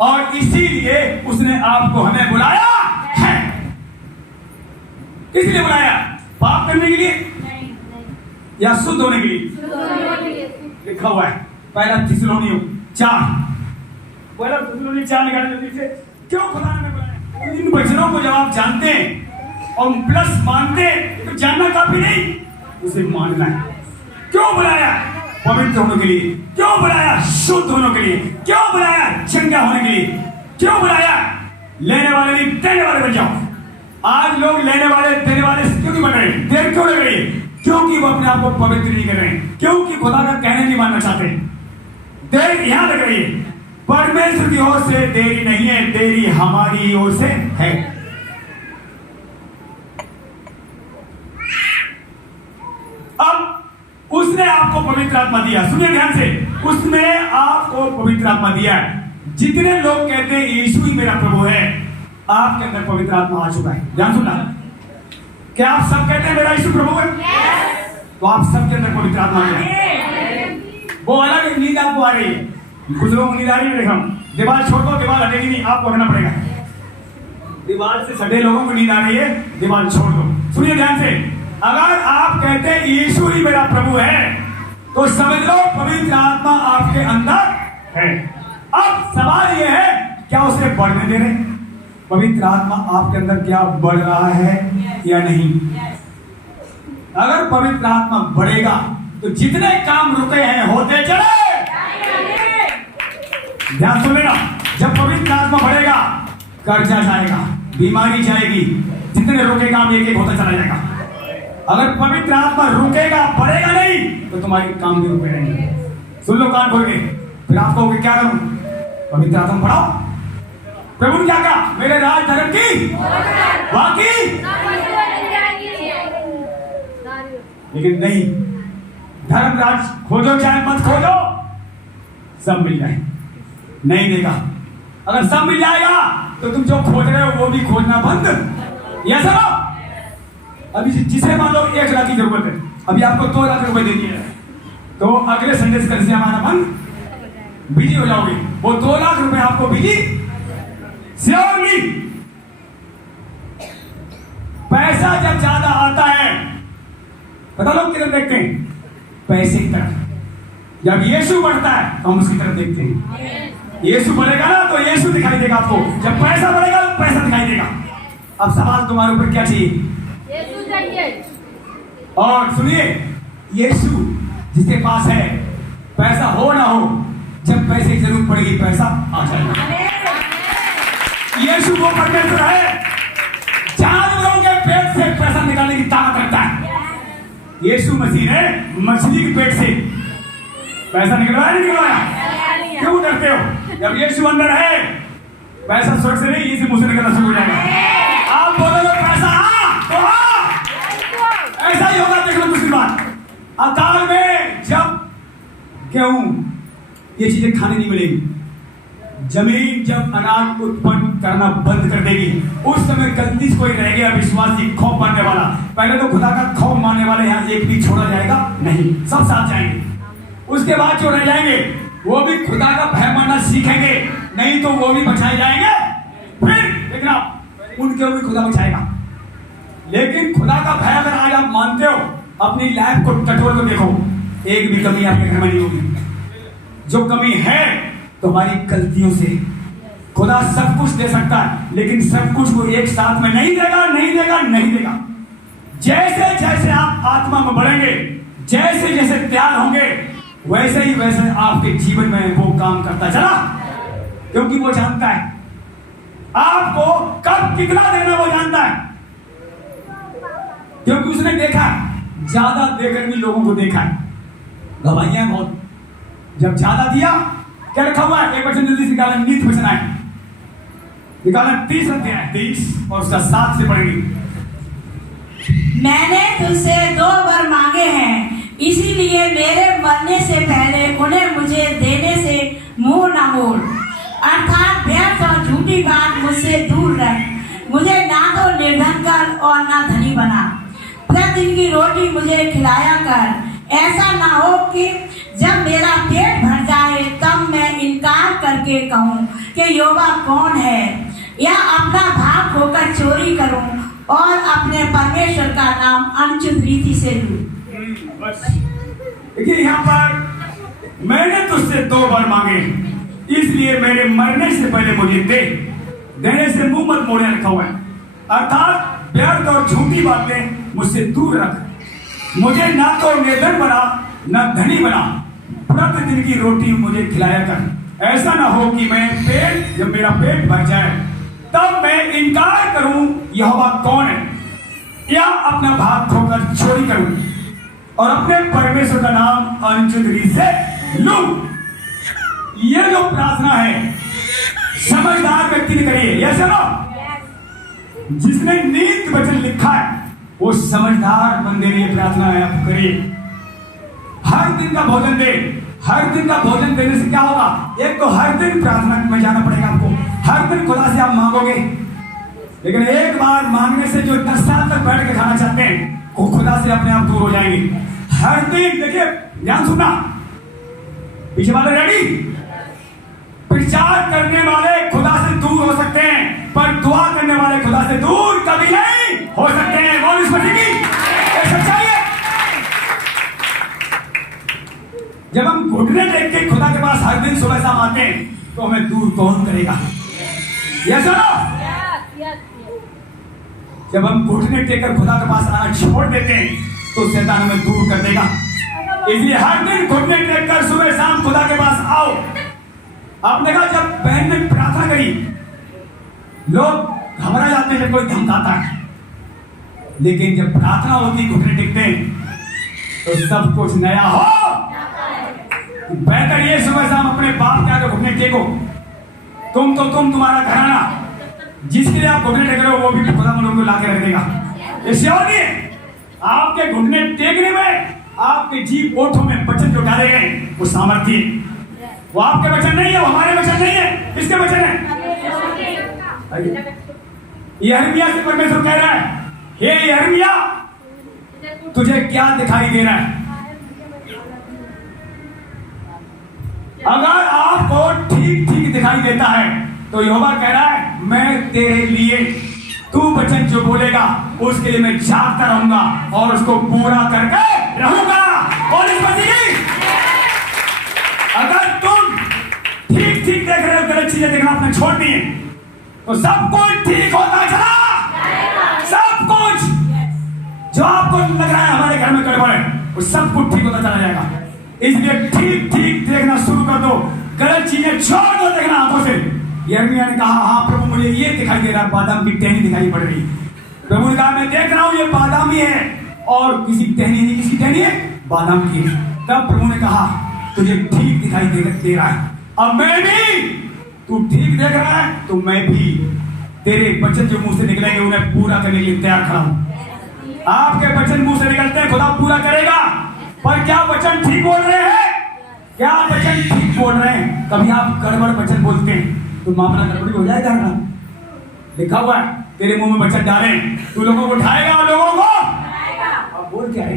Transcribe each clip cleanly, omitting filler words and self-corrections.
और इसीलिए उसने आपको हमें बुलाया है। किस लिए बुलाया? पाप करने के लिए या शुद्ध होने के लिए? लिखा हुआ है पहला थिस्सलुनीय 4 निकालने जल्दी से। क्यों खुदा ने बुलाया? इन वचनों को जब आप जानते हैं और प्लस मानते हैं तो जानना काफी नहीं, उसे मानना है। क्यों बुलाया? पवित्र होने के लिए। क्यों बुलाया? शुद्ध होने के लिए। क्यों बुलाया? चंगा होने के लिए। क्यों बुलाया? लेने वाले नहीं देने वाले बन जाओ। आज लोग लेने वाले देने वाले क्यों नहीं बन रहे? देर क्यों लग रही है? क्योंकि वो अपने आप को पवित्र नहीं कर रहे हैं, क्योंकि खुदा का कहने नहीं मानना चाहते। देर यहां लग रही है, परमेश्वर की ओर से देरी नहीं है, देरी हमारी ओर से है। अब उसने आपको पवित्र आत्मा दिया। सुनिए ध्यान से, उसने आपको पवित्र आत्मा दिया है। जितने लोग कहते हैं यीशु ही मेरा प्रभु है, आपके अंदर पवित्र आत्मा आ चुका है। ध्यान सुनना, क्या आप सब कहते हैं मेरा यीशु प्रभु है? तो आप सबके अंदर पवित्र आत्मा है। वो अलग एक नींद आपको आ रही है। कुछ लोग नींद आ रही है, देखो दीवार छोड़ दो, दीवार हटेगी नहीं, आपको हटना पड़ेगा। दीवार से सटे लोगों को नींद आ रही है, दीवार छोड़ दो। सुनिए ध्यान से, अगर आप कहते हैं यीशु ही मेरा प्रभु है, तो समझ लो पवित्र आत्मा आपके अंदर है। अब सवाल यह है, क्या उसे बढ़ने दे रहे? पवित्र आत्मा आपके अंदर क्या बढ़ रहा है या नहीं? अगर पवित्र आत्मा बढ़ेगा तो जितने काम रुके हैं होते चले। ध्यान सुन लेना, जब पवित्र आत्मा बढ़ेगा, कर्जा जाएगा, बीमारी जाएगी, जितने रुके काम एक एक होता चला जाएगा। अगर पवित्र आत्मा रुकेगा, बढ़ेगा नहीं, तो तुम्हारे काम भी रुके रहेंगे। सुन लो कान खोल के, फिर आप कहोगे क्या करूं? पवित्र आत्मा बढ़ाओ। प्रभु ने क्या कहा? मेरे राज धर्म की बाकी, लेकिन नहीं, धर्म राज खोजो चाहे मत खोजो, सब मिल जाए। नहीं देगा। अगर सब मिल जाएगा तो तुम जो खोज रहे हो वो भी खोजना बंद। या सब अभी जिसे मान लो 1 लाख की जरूरत है, अभी आपको 2 लाख रुपए दे दिए, तो अगले संडे से हमारा मन बिजी हो जाओगे। वो 2 लाख रुपए आपको बिजी श्योरली। पैसा जब ज्यादा आता है, पता लोग किधर देखते हैं? पैसे की तरफ। जब यीशु बढ़ता है तो हम उसकी तरफ देखते हैं। यीशु बढ़ेगा ना तो यीशु दिखाई देगा आपको, जब पैसा बढ़ेगा तो पैसा दिखाई देगा। अब सवाल तुम्हारे ऊपर क्या चाहिए? यीशु चाहिए। और सुनिए, यीशु जिसके पास है, पैसा हो ना हो, जब पैसे की जरूरत पड़ेगी पैसा आ जाएगा। यीशु वो परमेश्वर है, जानवरों के पेट से पैसा निकालने की ताकत रखता है। यीशु मसीह ने मछली के पेट से पैसा निकलवाया नहीं निकलवाया? क्यों डरते हो? जब यीशु अंदर है, पैसा स्वर्ग से नहीं, इसी मुंह से निकलना शुरू हो जाएगा। आप बोलोगे पैसा आ तो आ, ऐसा ही होगा। देख लो दूसरी बात, अकाल में जब गेहूं ये चीजें खाने नहीं मिलेगी, जमीन जब अनाज उत्पन्न करना बंद कर देगी, उस समय गलती से कोई रह गया विश्वासी, खौफ मानने वाला, पहले तो खुदा का खौफ मानने वाले यहाँ एक भी छोड़ा जाएगा नहीं, सब साथ जाएंगे। उसके बाद जो रह जाएंगे वो भी खुदा का भय मानना सीखेंगे, नहीं तो वो भी बचाए जाएंगे। फिर देखना, उनके भी खुदा बचाएगा। लेकिन खुदा का भय अगर आज आप मानते हो, अपनी लाइफ को टटोल कर देखो, एक भी कमी आपके घर में नहीं होगी। जो कमी है तुम्हारी गलतियों से। खुदा सब कुछ दे सकता है, लेकिन सब कुछ वो एक साथ में नहीं देगा, नहीं देगा, नहीं देगा। जैसे जैसे आप आत्मा में बढ़ेंगे, जैसे जैसे तैयार होंगे, वैसे ही वैसे आपके जीवन में वो काम करता चला, क्योंकि वो जानता है आपको कब कितना देना, वो जानता है, क्योंकि उसने देखा है, ज्यादा देकर भी लोगों को देखा है। गवाहियां बहुत, जब ज्यादा दिया, क्या रखा हुआ है? एक वचन जल्दी से निकालें, नीत वचन आए निकालें, 30 अध्याय 30 और उसका 7 से पढ़ेंगे। मैंने तुझसे 2 वर मांगे हैं, इसीलिए मेरे मरने से पहले उन्हें मुझे देने से मुंह न मोड़। अर्थात व्यर्थ और झूठी बात मुझसे दूर रख। मुझे ना तो निर्धन कर और ना धनी बना। प्रतिदिन की रोटी मुझे खिलाया कर। ऐसा ना हो कि जब मेरा पेट भर जाए तब कम मैं इनकार करके कहूँ कि यहोवा कौन है, या अपना भाग होकर चोरी करूँ और अपने परमेश्वर का नाम अनुचित रीति से लूँ। देखिए यहाँ पर मैंने तुझसे 2 बार मांगे, इसलिए मेरे मरने से पहले मुझे दे, देने से मुंह मत मोड़े रखा हुआ है। अर्थात व्यर्थ और झूठी बातें मुझसे दूर रख। मुझे ना तो निर्धन बना ना धनी बना, प्रतिदिन की रोटी मुझे खिलाया कर। ऐसा ना हो कि जब मेरा पेट भर जाए तब मैं इनकार करूं यहोवा कौन है, या अपना भाग खोकर चोरी करूं और अपने परमेश्वर का नाम अनुचित रीति से लूं। ये जो प्रार्थना है समझदार व्यक्ति ने करी है। यह सुनो, जिसने नीति वचन लिखा है वो समझदार बंदे ने प्रार्थना है आप करिए। हर दिन का भोजन दे। हर दिन का भोजन देने से क्या होगा? एक तो हर दिन प्रार्थना में जाना पड़ेगा आपको, हर दिन खुदा से आप मांगोगे। लेकिन एक बार मांगने से जो 10 साल तक बैठ के खाना चाहते हैं वो खुदा से अपने आप दूर हो जाएंगे। हर दिन देखिए, ध्यान सुनना, पीछे वाले रेडी? प्रचार करने वाले खुदा से दूर हो सकते हैं, पर दुआ करने वाले खुदा से दूर कभी नहीं हो सकते हैं। बोल इस मसीह की सच्चाई है। जब हम घुटने टेक के खुदा के पास हर दिन सुबह शाम आते हैं तो हमें दूर कौन करेगा? ये सुनो, जब हम घुटने टेक कर खुदा के पास आना छोड़ देते हैं तो शैतान हमें दूर कर देगा। इसलिए हर दिन घुटने टेक कर सुबह शाम खुदा के पास आओ। आपने कहा जब बहन ने प्रार्थना करी, लोग घबरा जाते हैं जब कोई धमकाता है, लेकिन जब प्रार्थना होती घुटने टेकते हैं तो सब कुछ नया हो। बेहतर ये सुबह शाम अपने बाप के आगे घुटने टेको। तुम तुम्हारा घराना जिसके लिए आप घुटने टेक रहे हो वो भी खुदा मन को लाके रख देगा। इससे और नहीं, आपके घुटने टेकने में आपके जीभ ओठों में वचन जो डाले गए वो सामर्थ्य है। वो आपके वचन नहीं है, वो हमारे वचन नहीं है। किसके वचन है? यिर्मयाह से परमेश्वर कह रहा है, हे यिर्मयाह तुझे क्या दिखाई दे रहा है? अगर आपको ठीक ठीक दिखाई देता है तो यहोवा कह रहा है मैं तेरे लिए, तू वचन जो बोलेगा उसके लिए मैं जागता रहूंगा और उसको पूरा करके रहूंगा। और इस मसीह की अगर तुम ठीक ठीक देख रहे हो, गलत चीजें देखना आपने छोड़ दी है, तो सब कुछ ठीक होता चला। सब कुछ जो आपको लग रहा है हमारे घर में गड़बड़ है वो सब कुछ ठीक होता चला जाएगा। इसलिए ठीक ठीक देखना शुरू कर दो, गलत चीजें छोड़ दो देखना आंखों से। यिर्मयाह ने कहा हाँ प्रभु मुझे ये दिखाई दे रहा है, बादाम की टहनी दिखाई पड़ रही। प्रभु ने कहा मैं देख रहा हूं ये बादाम ही है और किसी टहनी नहीं, किसी टहनी है बादाम की है। तब प्रभु ने कहा तुझे ठीक दिखाई दे रहा है, अब मैं भी, तू ठीक देख रहा है तो मैं भी तेरे वचन जो मुंह से निकलेंगे उन्हें पूरा करने के लिए तैयार खड़ा हूं। आपके वचन मुंह से निकलते हैं खुदा पूरा करेगा, पर क्या वचन ठीक बोल रहे हैं? क्या वचन ठीक बोल रहे हैं? कभी आप गड़बड़ वचन बोलते हैं तो मामला गड़बड़ी हो जाएगा ना। लिखा हुआ है तेरे मुंह में वचन डाले तू लोगों को उठाएगा और लोगों को अब बोल क्या है?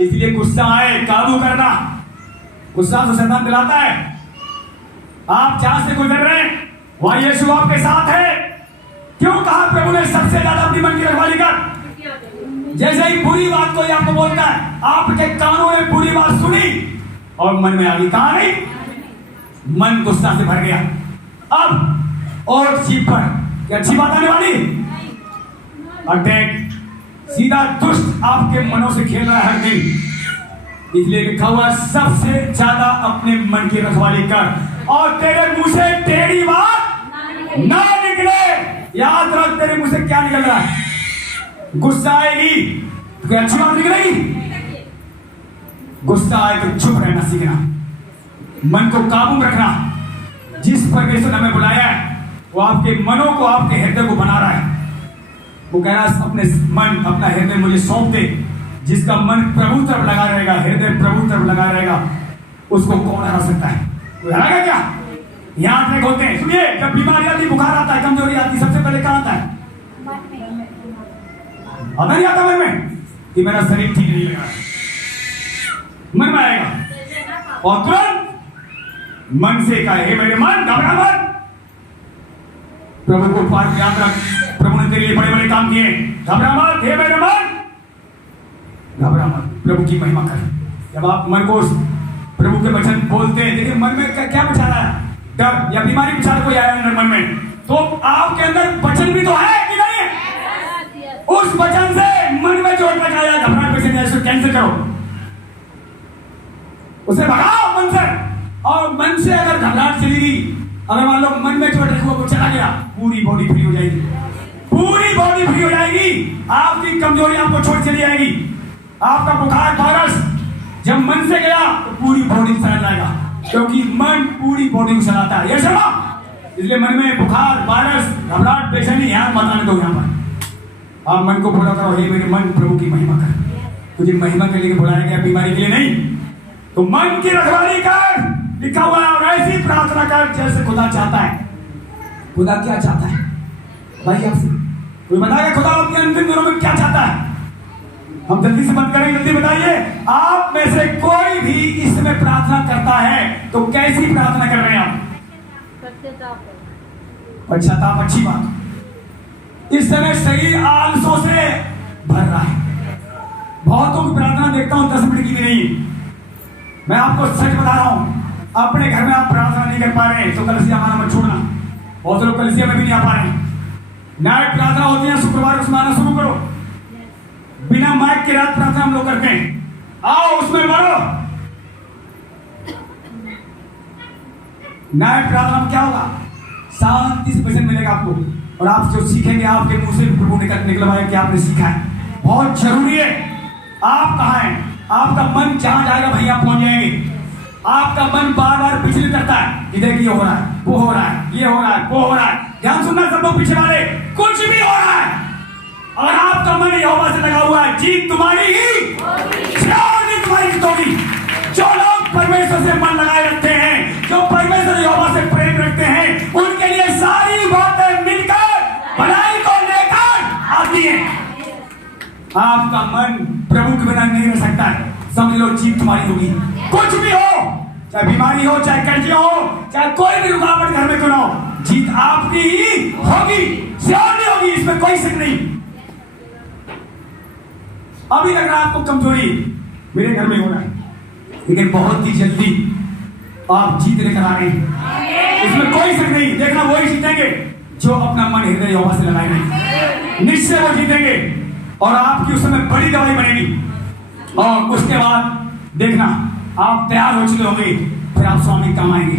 इसलिए गुस्सा आए काबू करना। गुस्सा तो शैतान दिलाता है। आप जहां से गुजर रहे हैं वहां यीशु आपके साथ है। क्यों कहा प्रभु ने सबसे ज्यादा अपनी मन की रखवाली कर? जैसे ही बुरी बात कोई आपको बोलता है, आपके कानों ने बुरी बात सुनी और मन में आ गई, कहा नहीं, मन गुस्सा से भर गया। अब और जीभ पर क्या अच्छी बात आने वाली? अटैक सीधा दुष्ट आपके मनों से खेल रहा है हर दिन। इसलिए लिखा हुआ सबसे ज्यादा अपने मन की रखवाली कर और तेरे मुंह से टेढ़ी बात ना निकले। याद रख तेरे मुंह से क्या निकल रहा है? गुस्सा आएगी तो क्या अच्छी बात निकलेगी? गुस्सा आए तो चुप रहना सीखना, मन को काबू में रखना। जिस परमेश्वर ने हमें बुलाया है वो आपके मनों को, आपके हृदय को बना रहा है। वो कह रहा है अपने मन, अपना हृदय मुझे सौंप दे। जिसका मन प्रभु तरफ लगा रहेगा, हृदय प्रभु तरफ लगा रहेगा, उसको कौन हरा सकता है? वो हराएगा क्या? यहाँ अटैक होते हैं। सुनिए, जब बीमारी आती, बुखार आता है, कमजोरी आती, सबसे पहले कहाँ आता है? आता नहीं आता मन में कि मेरा शरीर ठीक नहीं लगा, मन में आएगा और तुरंत मन से कहा, हे मेरे मन घबरा मत, प्रभु को पार याद रख, प्रभु ने तेरे लिए बड़े बड़े काम किए, घबरा मत, हे मेरे मन घबरा मत, प्रभु की महिमा कर। जब आप मन को प्रभु के वचन बोलते हैं, देखिए मन में क्या बचा रहा है, डर या बीमारी बचा कोई आया अंदर मन में, तो आपके अंदर वचन भी तो है कि नहीं है? उस वचन से मन में चोट लगाया, घबराहट पेशेंट है, इसको कैंसिल करो, उसे भगाओ मन से। और मन से अगर घबराहट चली गई, अगर मान लो मन में चोट लगी वो चला गया, पूरी बॉडी फ्री हो जाएगी, पूरी बॉडी फ्री हो जाएगी, आपकी कमजोरी आपको छोड़ चली जाएगी। आपका बुखार वायरस जब मन से गया तो पूरी बॉडी चला जाएगा, क्योंकि मन पूरी बॉडी को चलाता है, ये सुनो। इसलिए मन में बुखार वायरस घबराहट बेचैनी यहाँ मत आने दो। यहाँ पर आप मन को बोला करो, हे मेरे मन प्रभु की महिमा कर, तुझे महिमा के लिए बुलाया गया, बीमारी के लिए नहीं। तो मन की रखवाली कर, लिखा हुआ है, और ऐसी प्रार्थना कर जैसे खुदा चाहता है। खुदा क्या चाहता है भाई? आपसे कोई बताएगा खुदा अपने अंतिम दिनों में क्या चाहता है? हम जल्दी से बंद करें, जल्दी बताइए। आप में से कोई भी इसमें प्रार्थना करता है तो कैसी प्रार्थना कर रहे हैं आप? पश्चाताप, अच्छी बात। इस समय शरीर आलसों से भर रहा है। बहुतों की प्रार्थना देखता हूं 10 मिनट की भी नहीं। मैं आपको सच बता रहा हूं, अपने घर में आप प्रार्थना नहीं कर पा रहे हैं तो कलसिया हमारा मत छोड़ना। बहुत लोग कलसिया में भी नहीं आ पा रहे हैं। नाइट प्रार्थना होती है, शुक्रवार को सुनाना शुरू करो। बिना माइक के रात प्रार्थना हम लोग करते हैं, आओ उसमें बढ़ो। नाइट प्रार्थना में क्या होगा? शांति से वचन मिलेगा आपको, और आप जो सीखेंगे आपके मुंह से प्रभु निकलवाएगा कि आपने सीखा है। बहुत जरूरी है। आप कहाँ हैं? आपका मन जहां जाएगा भैया पहुंच जाएंगे। आपका मन बार बार पिछले करता है, इधर ये हो रहा है, वो हो रहा है, ये हो रहा है, वो हो रहा है। ध्यान सुनना सब लोग पीछे वाले, कुछ भी हो रहा है और आपका मन यहोवा से लगा हुआ है, जीत तुम्हारी ही, तुम्हारी जीत होगी। जो लोग परमेश्वर से मन लगाए रखते हैं, जो परमेश्वर यहोवा से प्रेम रखते हैं, उनके लिए सारी बातें मिलकर भलाई को लेकर आती हैं। आपका मन प्रभु के बिना नहीं रह सकता है, समझ लो जीत तुम्हारी होगी। कुछ भी हो, चाहे बीमारी हो, चाहे कर्जे हो, चाहे कोई भी रुकावट घर में क्यों ना हो, जीत आपकी ही होगी, श्योर नहीं होगी, इसमें कोई शक नहीं। अभी लग रहा है आपको कमजोरी मेरे घर में हो रहा है, लेकिन बहुत ही जल्दी आप जीत लेकर आ रहे हैं, इसमें कोई शक नहीं। देखना वही जीतेंगे जो अपना मन हृदय यहोवा से लगाएंगे, निश्चय वो जीतेंगे और आपकी उस समय बड़ी दवाई बनेगी। और उसके बाद देखना आप तैयार हो चुके होंगे, फिर आप स्वामी काम आएंगे।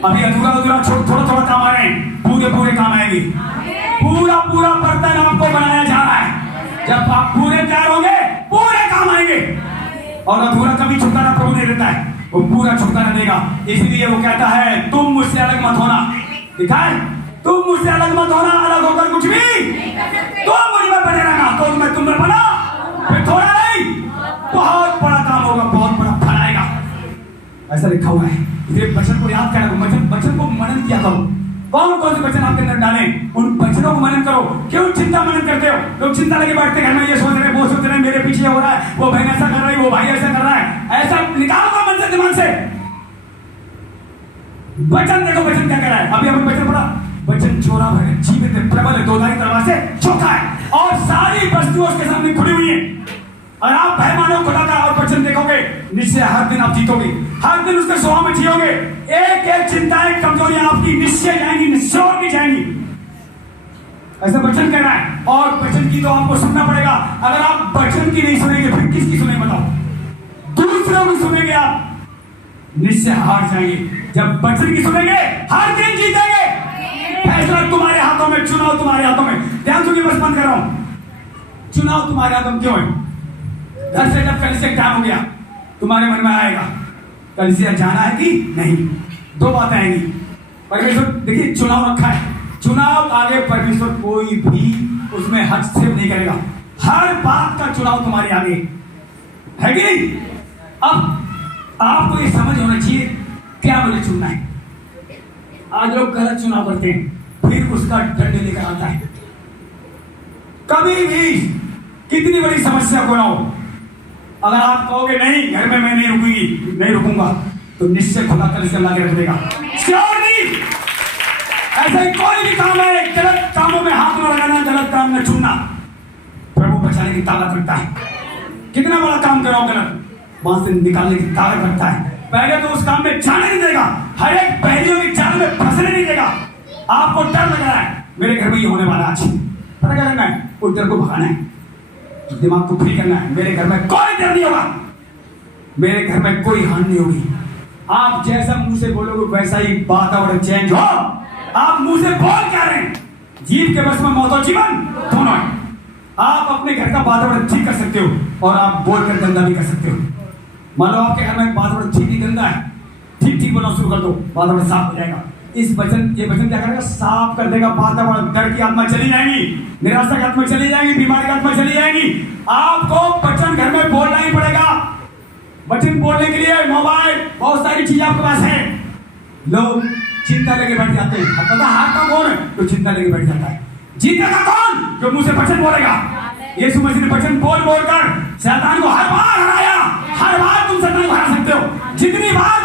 अभी अधूरा अधूरा थोड़ा थोड़ा काम आ रहे हैं, पूरे पूरे काम आएंगे। पूरा पूरा बर्तन आपको बनाया जा रहा है। जब आप पूरे तैयार होंगे पूरे काम आएंगे, और अधूरा कभी छुटकारा प्रभु नहीं देता है, वो पूरा छुटकारा देगा। इसलिए वो कहता है तुम मुझसे अलग मत होना। लिखा है तुम मुझसे अलग मत होना, अलग होकर कुछ भी तुम मुझ में बने रहना, तो मैं तुम में बना, फिर थोड़ा नहीं बहुत बड़ा काम होगा, बहुत बड़ा फल आएगा, ऐसा लिखा हुआ है। इसलिए वचन को याद करो, वचन को मनन किया करो। कौन कौन से वचन आपके अंदर डाले, उन वचनों को मनन करो। क्यों चिंता मनन करते हो? लोग चिंता लगे बैठते घर में, ये सोच रहे, वो सोच रहे, मेरे पीछे हो रहा है, वो बहन ऐसा कर रही, वो भाई ऐसा कर रहा है। ऐसा निकालो मन से, दिमाग से। वचन देखो, वचन क्या कह रहा है। अभी अपन वचन पढ़ा, वचन चोरा है, जीवित है, प्रबल है, दोधारी तलवार से चोखा है, और सारी वस्तुएं उसके सामने खुली हुई है। और आप भय मानो खुदा का और वचन देखोगे, निश्चय हर दिन आप जीतोगे, हर दिन उसके स्वभाव में जियोगे। एक एक चिंताएं, कमजोरियां आपकी निश्चय जाएंगी, निश्चय नहीं जाएंगी, ऐसा वचन कह रहा है। और वचन की तो आपको सुनना पड़ेगा। अगर आप वचन की नहीं सुनेंगे फिर किसकी सुनेंगे बताओ? दूसरों की सुनेंगे, आप निश्चय हार जाएंगे। जब वचन की सुनेंगे हर दिन जीतेंगे। फैसला तुम्हारे हाथों में, चुनाव तुम्हारे हाथों में। ध्यान सुनिए, बस बंद कर रहा हूं। चुनाव तुम्हारे हाथों में क्यों है? घर से जब कलिसिया टाइम हो गया, तुम्हारे मन में आएगा कलिसिया जाना है कि नहीं। दो बातें आएंगी। परमेश्वर देखिए चुनाव रखा है, चुनाव आगे परमेश्वर कोई भी उसमें हस्तक्षेप नहीं करेगा। हर बात का चुनाव तुम्हारे आगे है कि नहीं। अब आपको ये समझ होना चाहिए क्या मुझे चुनना है। आज लोग गलत चुनाव करते हैं, फिर उसका दंड लेकर आता है। कभी भी कितनी बड़ी समस्या को ना हो, अगर आप कहोगे नहीं घर में मैं नहीं रुकूंगी, नहीं रुकूंगा, तो निश्चय खुदा कलीसिया ला के रख देगा। श्योर नहीं। ऐसा ही कोई भी काम है, गलत कामों में हाथ न लगाना, गलत काम में छूना, प्रभु बचाने की ताकत रखता है। कितना बड़ा काम कराओ गलत, वहां से निकालने की ताकत रखता है। पहले तो उस काम में जाने नहीं देगा, हर एक पहलियों की जाल में फंसने नहीं देगा। आपको डर लग रहा है मेरे घर में ये होने वाला आज, पता क्या करना है? उस डर को भगाना है, दिमाग को फ्री करना है। मेरे घर में कोई डर नहीं होगा, मेरे घर में कोई हानि नहीं होगी। आप जैसा मुंह से बोलोगे वैसा ही वातावरण चेंज हो। आप मुंह से बोल क्या रहे हैं? जीव के बस में मौत और जीवन दोनों है। आप अपने घर का वातावरण ठीक कर सकते हो और आप बोलकर गंदा भी कर सकते हो। मान लो आपके घर में वातावरण ठीक नहीं, गंदा है, ठीक ठीक बोलना शुरू कर दो, वातावरण साफ हो जाएगा। ये वचन क्या करेगा? साफ कर देगा वातावरण। डर की आत्मा चली जाएगी, निराशा की आत्मा चली जाएगी, बीमारी की आत्मा चली जाएगी। आपको वचन घर में बोलना ही पड़ेगा। वचन बोलने के लिए मोबाइल, बहुत सारी चीजें आपके पास है। लोग चिंता लेके बैठ जाते हैं। अब पता हाथ का कौन है? तो चिंता लेके बैठ जाता है। जीतेगा कौन? जो मुंह से वचन बोलेगा। यीशु मसीह ने वचन बोल बोलकर शैतान को हर बार हराया। हर बार तुम शैतान को हरा सकते हो, जितनी बार